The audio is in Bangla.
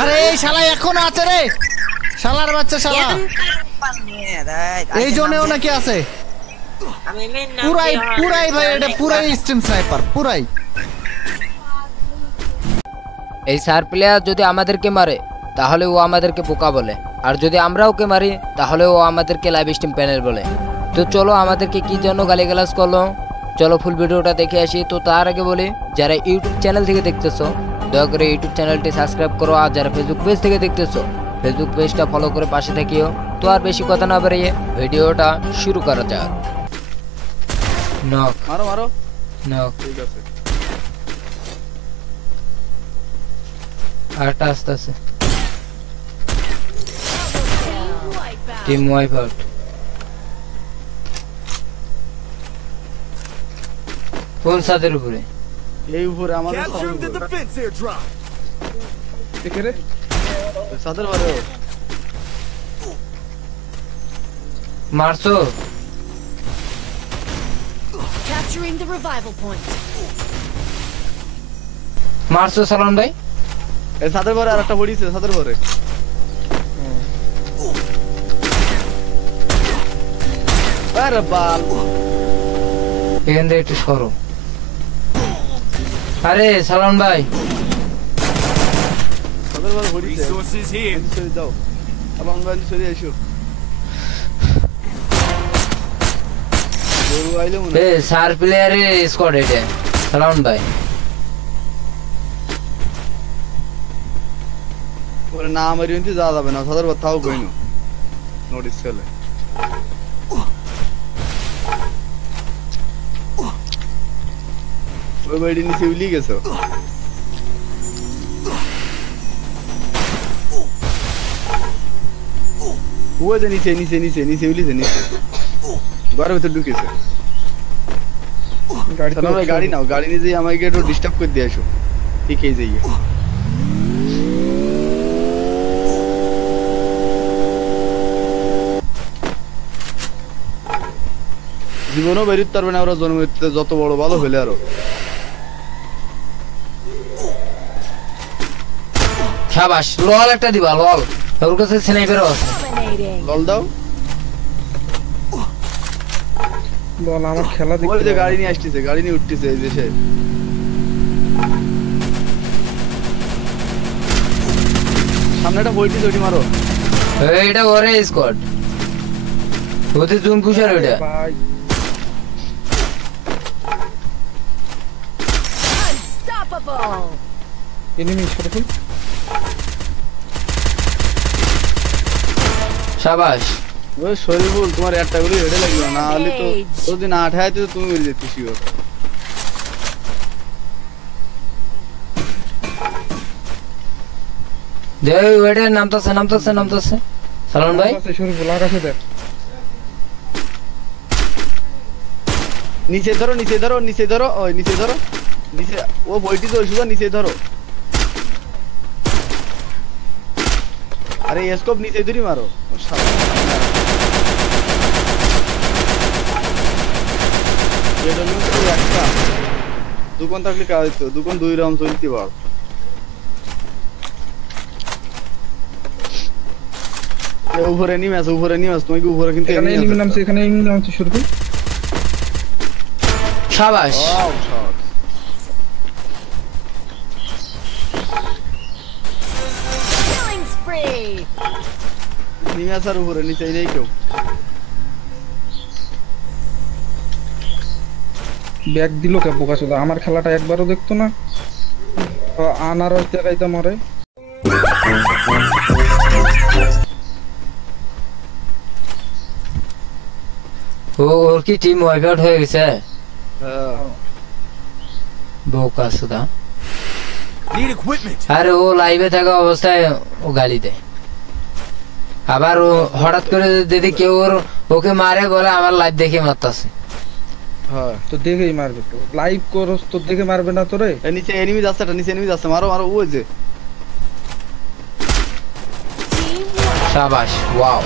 আরে এই শালা এখনো আছে রে, শালার বাচ্চা শালা। এই জোনেও নাকি আছে? পুরাই পুরাই ভাই, এটা পুরাই স্ট্রিম স্নাইপার পুরাই। এই সার প্লেয়ার যদি আমাদেরকে মারে তাহলে ও আমাদেরকে বোকা বলে, আর যদি আমরা ওকে মারি তাহলে ও আমাদেরকে লাইভ স্ট্রিম প্যানেল বলে। তো চলো আমাদেরকে কি জন্য গালিগালাজ করলো, চলো ফুল ভিডিওটা দেখে আসি। তো তার আগে বলি, যারা ইউটিউব চ্যানেল থেকে দেখতেছো দয়া করে ইউটিউব চ্যানেলটি সাবস্ক্রাইব করো, আর যারা ফেসবুক পেজ থেকে দেখতেছো ফেসবুক পেজটা ফলো করে পাশে থাকিও। তো আর বেশি কথা না বাড়িয়ে ভিডিওটা শুরু করা যাক। নক মারো মারো, নক। ঠিক আছে। আরেকটা আস্তে আছে, টিম ওয়াইপ আউট। কোন সাদের উপরে? এই উপরে আমাদের সাদের ঘরে মারছো? Capturing the revival point. মারছো সালাম ভাই? এই সাদের ঘরে আরেকটা পড়িছে, সাদের ঘরে। আরে বাল, এখান থেকে একটু সরো। আরে সালাম ভাই, সাদের ঘরে পড়িছে। সরে যাও, আবার আমরা সরে এসো। গরু আইলো মনে। এ সার প্লেয়ারের স্কোয়াড এটা সালাম ভাই। ওরে না মারি কিন্তু যা যাবে না, সাদের ঘর থাও কইনো নোটিস চলে। ওই বাড়ি নিচে উলি গেছো। ওই যে নিচে নিচে নিচে নিচে উলিছে, নিচে ঘরের ভিতর ঢুকেছে। গাড়ি নাও, গাড়ি নিয়ে যাই আমাকে একটু ডিস্টার্ব করে দিয়ে আসো। ঠিক এই যাইয়ে জীবনও বেরোতে পারবে না ওরা জন্ম যত বড় ভালো হলে। আরো শাবাশ, লল একটা দিবা, লল। ওর কাছে স্নাইপারও আছে, লল দাও। বল আমার খেলা দেখতে। ওই যে গাড়ি নিয়ে আসতেছে, গাড়ি নিয়ে উঠতেছে এই দেশে। সামনে একটা বইটি ওটি মারো। এটা ওরে স্কোয়াড, ওতে জুন পুষার ওইটা। ভাই Unstoppable. Enemy sorrowful. শাবাশ। ওই শরীফুল তোমার একটা গুলি হেডে লাগলো না, হলে তো যদি না আঠাইতে তুমি মেরে যেতে শিওর। দেখ ওইটা নামতাছে নামতাছে নামতাছে। সালাম ভাই আছে সরফুল আকাশে দেখ। নিচে ধরো, নিচে ধরো, নিচে ধরো, ওই নিচে ধরো, নিচে। ও বইটি তো শুধু নিচে ধরো। আরে স্কোপ নিচে ধরি মারো। দুকান থাকলে কাজ হইতো, দুকান 2 রাউন্ড চলতে পার। উপরে নিয়ে আসো, উপরে নিয়ে আসো, তুমি কি উপরে কিন্তু এখানে এনিমি নামছে, এখানে এনিমি নামছে সরফুল। শাবাশ। Wow shot. Killing spree. নিয়ে আসার উপরে, নিচে নেই কেউ। ব্যাগ দিল কে বোকা চোদা, আমার খেলাটা একবারও দেখতো না। আনারস দেখাইতে মরে। ওর কি টিম ওয়াইপ আউট হয়ে গেছে? হ্যাঁ বোকা সুদা। আরে ও লাইভে থাকা অবস্থায় ও গালি দেয়, আবার ও হঠাৎ করে যদি কেউ ওকে মারে বলে আমার লাইভ দেখে মারতাছে। হ্যাঁ তো দেখেই মারবে, তো লাইভ করস তো দেখে মারবে না তোরে। এই নিচে এনিমি যাচ্ছে, নিচে এনিমি যাচ্ছে, মারো মারো। ওই যে শাবাশ, ওয়াও।